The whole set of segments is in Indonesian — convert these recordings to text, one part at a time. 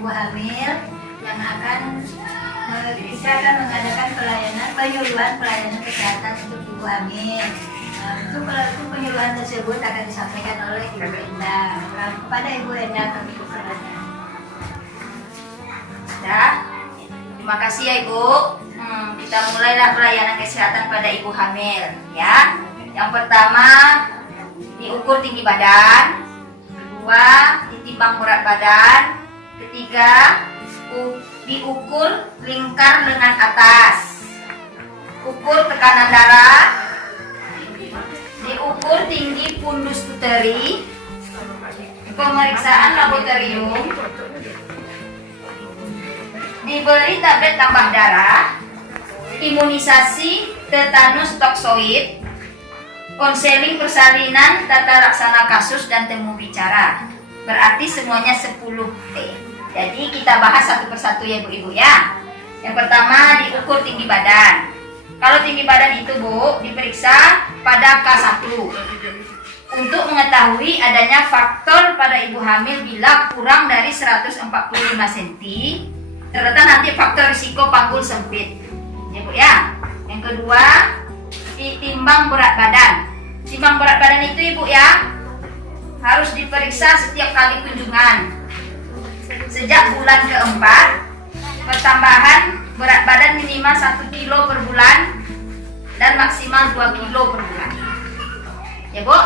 ibu hamil yang kita akan mengadakan penyuluhan pelayanan kesehatan untuk ibu hamil. Untuk penyuluhan tersebut akan disampaikan oleh Ibu Enda. Kepada Ibu Enda kami persilakan. Ya, terima kasih ya Ibu. Kita mulailah pelayanan kesehatan pada ibu hamil ya. Yang pertama diukur tinggi badan, kedua ditimbang berat badan, ketiga diukur lingkar lengan atas, ukur tekanan darah, diukur tinggi fundus uteri, pemeriksaan laboratorium, diberi tablet tambah darah, imunisasi tetanus toksoid, konseling persalinan, tata laksana kasus, dan temu bicara. Berarti semuanya 10T. Jadi kita bahas satu persatu ya ibu-ibu ya. Yang pertama diukur tinggi badan. Kalau tinggi badan itu Bu, diperiksa pada K1 untuk mengetahui adanya faktor pada ibu hamil bila kurang dari 145 cm. Ternyata nanti faktor risiko panggul sempit. Ya Bu ya. Yang kedua, ditimbang berat badan. Timbang berat badan itu Ibu ya harus diperiksa setiap kali kunjungan. Sejak bulan keempat, pertambahan berat badan minimal 1 kilo per bulan dan maksimal 2 kilo per bulan. Ya Bu.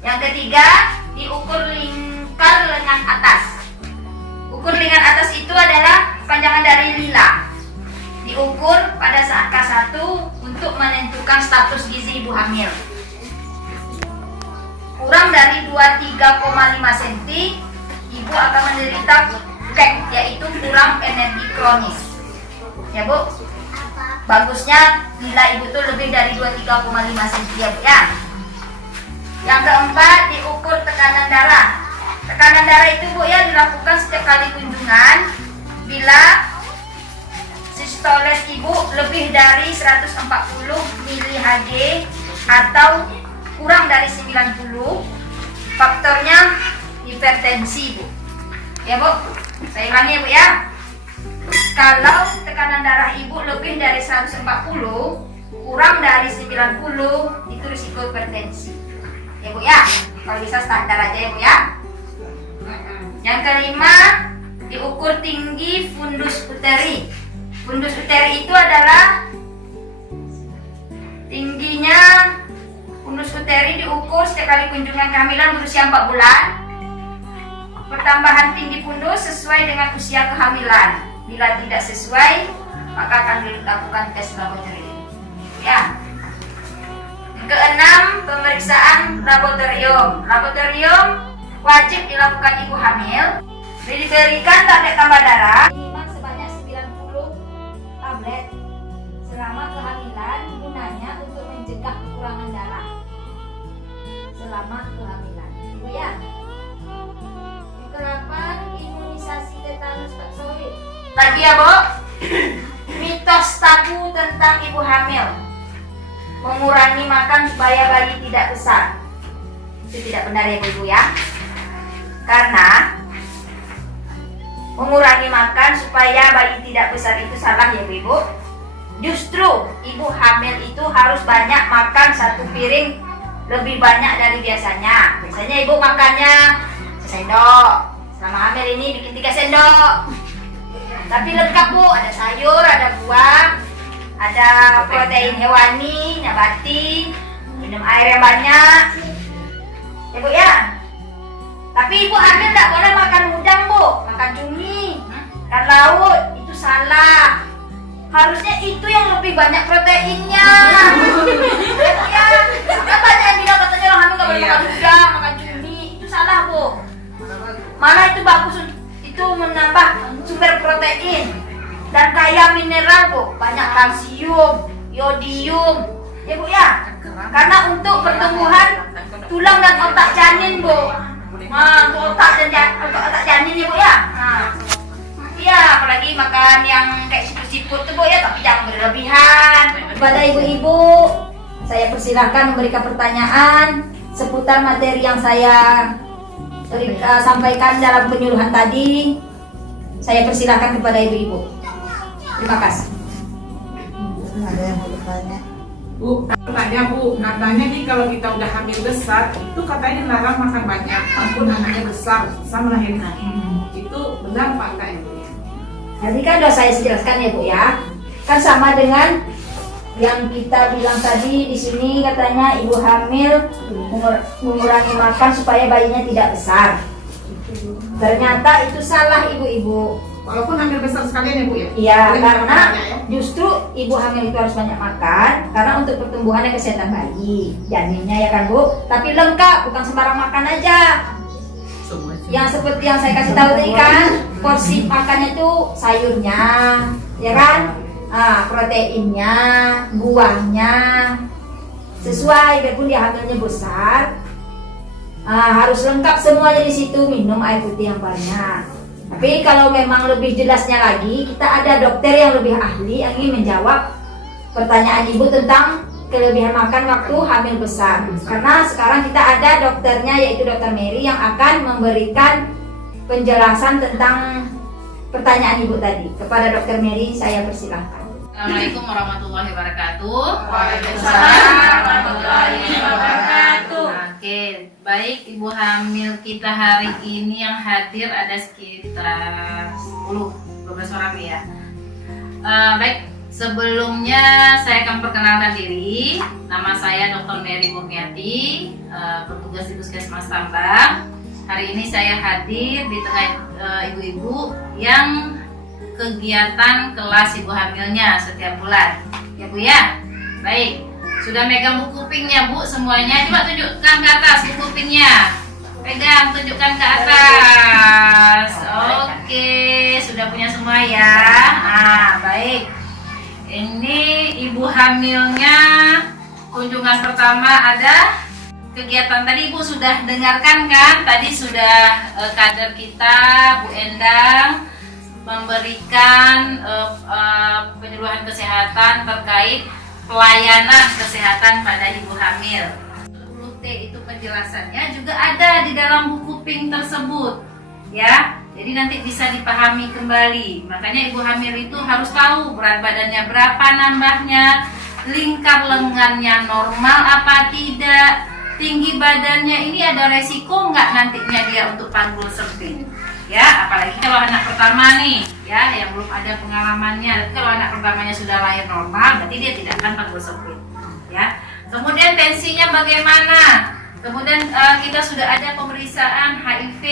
Yang ketiga, diukur lingkar lengan atas. Ukur lengan atas itu adalah panjangan dari lila. Diukur pada saat K1 untuk menentukan status gizi ibu hamil. Kurang dari 23,5 cm, ibu akan menderita KEK, yaitu kurang energi kronis. Ya Bu. Bagusnya bila ibu tuh lebih dari 23,5 cm ya Bu ya. Yang keempat, diukur tekanan darah. Tekanan darah itu Bu ya dilakukan setiap kali kunjungan bila sistoles ibu lebih dari 140 mHg atau kurang dari 90. Faktornya hipertensi Bu. Ya Bu, saya ulangi ya Bu ya. Kalau tekanan darah ibu lebih dari 140 kurang dari 90, itu risiko hipertensi. Ya Bu ya, kalau bisa standar aja ya Bu ya. Yang kelima, diukur tinggi fundus uteri. Fundus uteri itu adalah tingginya fundus uteri diukur setiap kali kunjungan kehamilan berusia 4 bulan. Pertambahan tinggi fundus sesuai dengan usia kehamilan. Bila tidak sesuai, maka akan dilakukan tes laboratorium. Ya. Yang keenam, pemeriksaan laboratorium. Laboratorium wajib dilakukan ibu hamil. Diberikan tablet tambah darah minimal sebanyak 90 tablet selama kehamilan, gunanya untuk mencegah kekurangan darah selama kehamilan. Ibu ya. Yang ke-8, imunisasi tetanus toksoid. Lagi ya Bu. Mitos tabu tentang ibu hamil. Mengurangi makan supaya bayi tidak besar. Itu tidak benar ya Bu ya. Karena mengurangi makan supaya bayi tidak besar itu salah ya Bu Ibu. Justru ibu hamil itu harus banyak makan 1 piring lebih banyak dari biasanya. Biasanya ibu makannya 1 sendok. Selama hamil ini bikin 3 sendok. Tapi lengkap Bu, ada sayur, ada buah, ada protein hewani, nabati, minum air yang banyak. Ya Bu ya. Tapi ibu hamil tidak boleh makan udang Bu, makan cumi, makan laut, itu salah. Harusnya itu yang lebih banyak proteinnya. Ya Bu ya. Kan banyak yang bilang katanya orang hamil nggak boleh makan udang, makan cumi, itu salah Bu. Malah itu bagus, itu menambah sumber protein dan kaya mineral Bu, banyak kalsium, yodium. Ya Bu ya. Karena untuk pertumbuhan tulang dan otak janin Bu. Untuk otak janin ya Bu ya. Iya, apalagi makan yang kayak siput-siput tuh Bu ya, tapi jangan berlebihan. Kepada ibu-ibu, saya persilahkan memberikan pertanyaan seputar materi yang saya sampaikan dalam penyuluhan tadi. Saya persilahkan kepada ibu-ibu. Terima kasih. Ada yang mau bertanya? Bu, katanya Bu, katanya nih kalau kita udah hamil besar, itu katanya dilarang makan banyak, walaupun anaknya besar, bisa melahirkan. Itu benar Pak enggak Ibu? Tadi kan udah saya jelaskan ya Bu ya. Kan sama dengan yang kita bilang tadi di sini katanya ibu hamil mengurangi makan supaya bayinya tidak besar. Ternyata itu salah ibu-ibu. Walaupun hamil besar sekalian ya Bu ya? Iya, Boleh karena makan banyak ya? justru ibu hamil itu harus banyak makan karena untuk pertumbuhan dan kesehatan bayi, janinnya ya kan Bu. Tapi lengkap, bukan sembarang makan aja. Yang seperti yang saya kasih tahu tadi kan, porsi makannya tuh sayurnya, ya kan? Proteinnya, buahnya, sesuai. Biarpun dia hamilnya besar, harus lengkap semuanya di situ. Minum air putih yang banyak. Tapi kalau memang lebih jelasnya lagi, kita ada dokter yang lebih ahli yang ingin menjawab pertanyaan ibu tentang kelebihan makan waktu hamil besar. Karena sekarang kita ada dokternya, yaitu Dokter Mary, yang akan memberikan penjelasan tentang pertanyaan ibu tadi. Kepada Dokter Mary, saya persilahkan. Assalamualaikum warahmatullahi wabarakatuh. Waalaikumsalam warahmatullahi wabarakatuh. Oke, baik ibu hamil kita hari ini yang hadir ada sekitar 12 orang ya. Baik, sebelumnya saya akan perkenalkan diri. Nama saya Dr. Mary Murniati, bertugas di Puskesmas Tambang. Hari ini saya hadir di tengah ibu-ibu yang kegiatan kelas ibu hamilnya setiap bulan, ya Bu ya. Baik, sudah megang buku pingnya Bu semuanya? Coba tunjukkan ke atas buku pingnya. Pegang, tunjukkan ke atas. Oke, sudah punya semua ya. Baik. Ini ibu hamilnya. Kunjungan pertama ada kegiatan tadi Ibu sudah dengarkan kan? Tadi sudah kader kita Bu Endang memberikan penyuluhan kesehatan terkait pelayanan kesehatan pada ibu hamil. 10T itu penjelasannya juga ada di dalam buku pink tersebut ya. Jadi nanti bisa dipahami kembali. Makanya ibu hamil itu harus tahu berat badannya berapa nambahnya, lingkar lengannya normal apa tidak, tinggi badannya ini ada resiko nggak nantinya dia untuk panggul sempit. Ya, apalagi kalau anak pertama nih, ya, yang belum ada pengalamannya. Kalau anak pertamanya sudah lahir normal, berarti dia tidak akan panggul sempit. Ya, kemudian tensinya bagaimana? Kemudian kita sudah ada pemeriksaan HIV,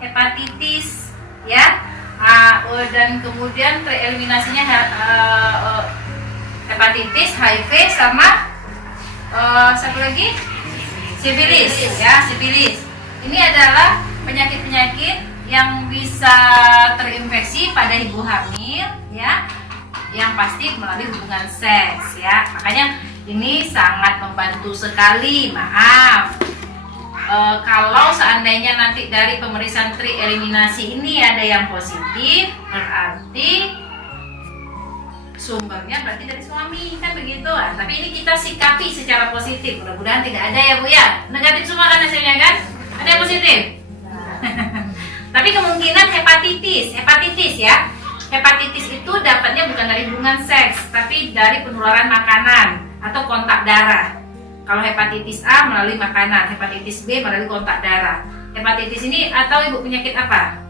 hepatitis, ya, dan kemudian tereliminasinya hepatitis, HIV, sama satu lagi sifilis, ya, sifilis. Ini adalah penyakit-penyakit yang bisa terinfeksi pada ibu hamil ya, yang pasti melalui hubungan seks ya. Makanya ini sangat membantu sekali. Maaf, kalau seandainya nanti dari pemeriksaan trieliminasi ini ada yang positif, berarti sumbernya berarti dari suami, kan begitu. Tapi ini kita sikapi secara positif. Mudah-mudahan tidak ada ya Bu ya. Negatif semua kan hasilnya kan? Ada yang positif? Tapi kemungkinan hepatitis ya. Hepatitis itu dapatnya bukan dari hubungan seks, tapi dari penularan makanan atau kontak darah. Kalau hepatitis A melalui makanan, hepatitis B melalui kontak darah. Hepatitis ini atau ibu penyakit apa?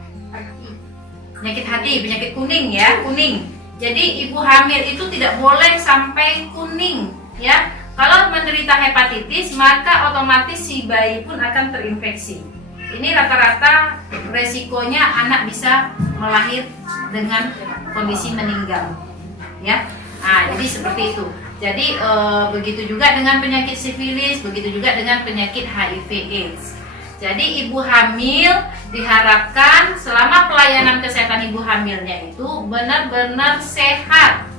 Penyakit hati, penyakit kuning ya, kuning. Jadi ibu hamil itu tidak boleh sampai kuning ya. Kalau menderita hepatitis maka otomatis si bayi pun akan terinfeksi. Ini rata-rata resikonya anak bisa melahir dengan kondisi meninggal, ya. Jadi seperti itu. Jadi begitu juga dengan penyakit sifilis, begitu juga dengan penyakit HIV/AIDS. Jadi ibu hamil diharapkan selama pelayanan kesehatan ibu hamilnya itu benar-benar sehat.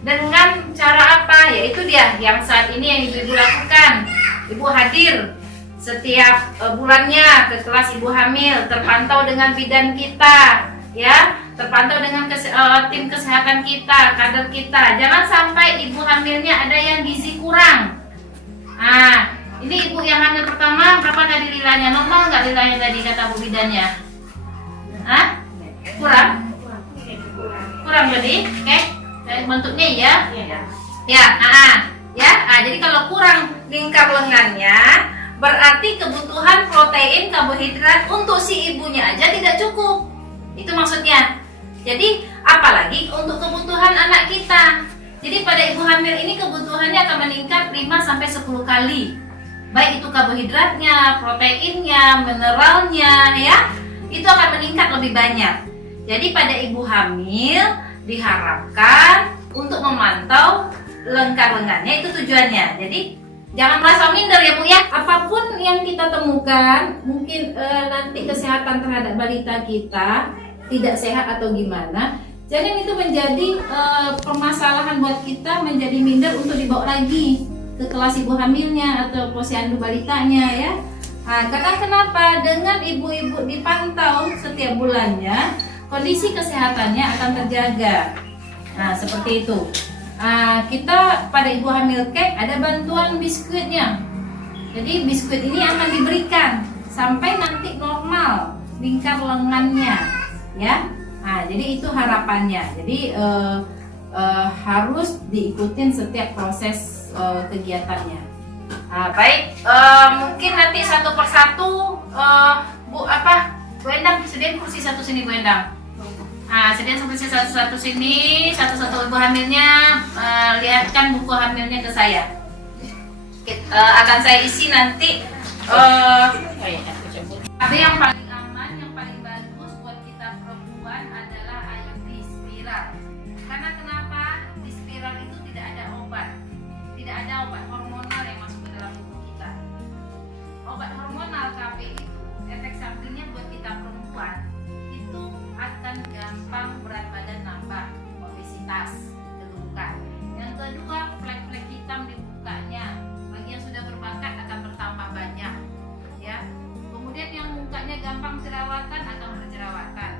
Dengan cara apa? Yaitu dia yang saat ini yang ibu lakukan. Ibu hadir setiap bulannya ke kelas ibu hamil, terpantau dengan bidan kita, ya, terpantau dengan tim kesehatan kita, kader kita. Jangan sampai ibu hamilnya ada yang gizi kurang. Ini ibu yang hamil pertama berapa tadi nilainya? Normal nggak nilainya tadi kata bu bidannya? Kurang? berarti, oke? Dan bentuknya ya. Iya. Ya, jadi kalau kurang lingkar lengannya, berarti kebutuhan protein, karbohidrat untuk si ibunya aja tidak cukup. Itu maksudnya. Jadi, apalagi untuk kebutuhan anak kita. Jadi pada ibu hamil ini kebutuhannya akan meningkat 5-10 kali. Baik itu karbohidratnya, proteinnya, mineralnya ya. Itu akan meningkat lebih banyak. Jadi pada ibu hamil diharapkan untuk memantau lingkar lengannya, itu tujuannya. Jadi jangan merasa minder ya Bu ya. Apapun yang kita temukan, mungkin nanti kesehatan terhadap balita kita tidak sehat atau gimana, jangan itu menjadi permasalahan buat kita, menjadi minder untuk dibawa lagi ke kelas ibu hamilnya atau posyandu balitanya ya. Nah, karena kenapa? Dengan ibu-ibu dipantau setiap bulannya, kondisi kesehatannya akan terjaga. Nah, seperti itu. Kita pada ibu hamil cake ada bantuan biskuitnya. Jadi biskuit ini akan diberikan sampai nanti normal lingkar lengannya, ya. Nah, jadi itu harapannya. Jadi harus diikutin setiap proses kegiatannya. Nah, baik, mungkin nanti satu persatu Bu Endang sediain kursi satu sini Bu Endang. Nah, sediain kursi satu sini, satu ibu hamilnya lihatkan buku hamilnya ke saya. Akan saya isi nanti. Tapi yang paling aman, yang paling bagus buat kita perempuan adalah IUD spiral. Karena kenapa? Di spiral itu tidak ada obat hormonal yang masuk ke dalam tubuh kita. Obat hormonal KB itu efek sampingnya buat kita perempuan itu akan gampang berat badan nambah, obesitas, kegemukan. Yang kedua, flek-flek hitam di mukanya bagi yang sudah berbakat akan bertambah banyak, ya. Kemudian yang mukanya gampang jerawatan akan berjerawatan,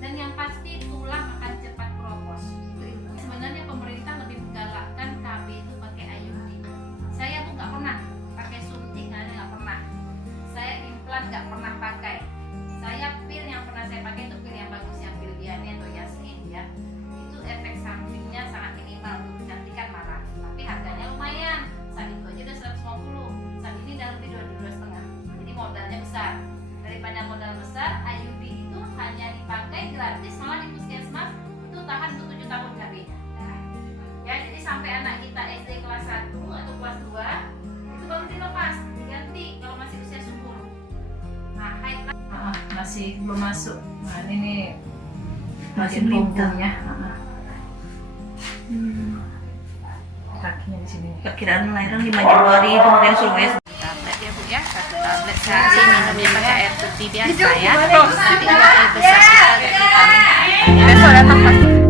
dan yang pasti tulang akan cepat keropos. Sebenarnya pemerintah lebih menggalakkan KB itu pakai IUD. Saya tuh nggak pernah pakai suntik, nggak pernah. Saya implan nggak pernah pakai. Saya pil yang pernah saya pakai itu pil yang bagus, yang pil Diane atau Yasmin ya. Itu efek sampingnya sangat minimal untuk kecantikan malah. Tapi harganya lumayan. Saat itu aja udah 150. Saat ini udah lebih 22,5. Jadi modalnya besar. Daripada modal besar, IUD itu hanya dipakai gratis malah di puskesmas itu tahan untuk 7 tahun KB-nya. Nah, ya jadi sampai anak kita SD kelas 1 atau kelas 2 itu baru dilepas, diganti kalau masih usia subur. Nah, masih belum masuk. Nah, ini masih punggungnya. Kakinya di sini. Perkiraan melahirkan 5 Januari, kemudian suruh tablet ya Bu ya, 1 tablet sehari, minumnya pakai air putih biasa ya. Nanti kalau air besar kita agak vitamin. Besok datang pasti.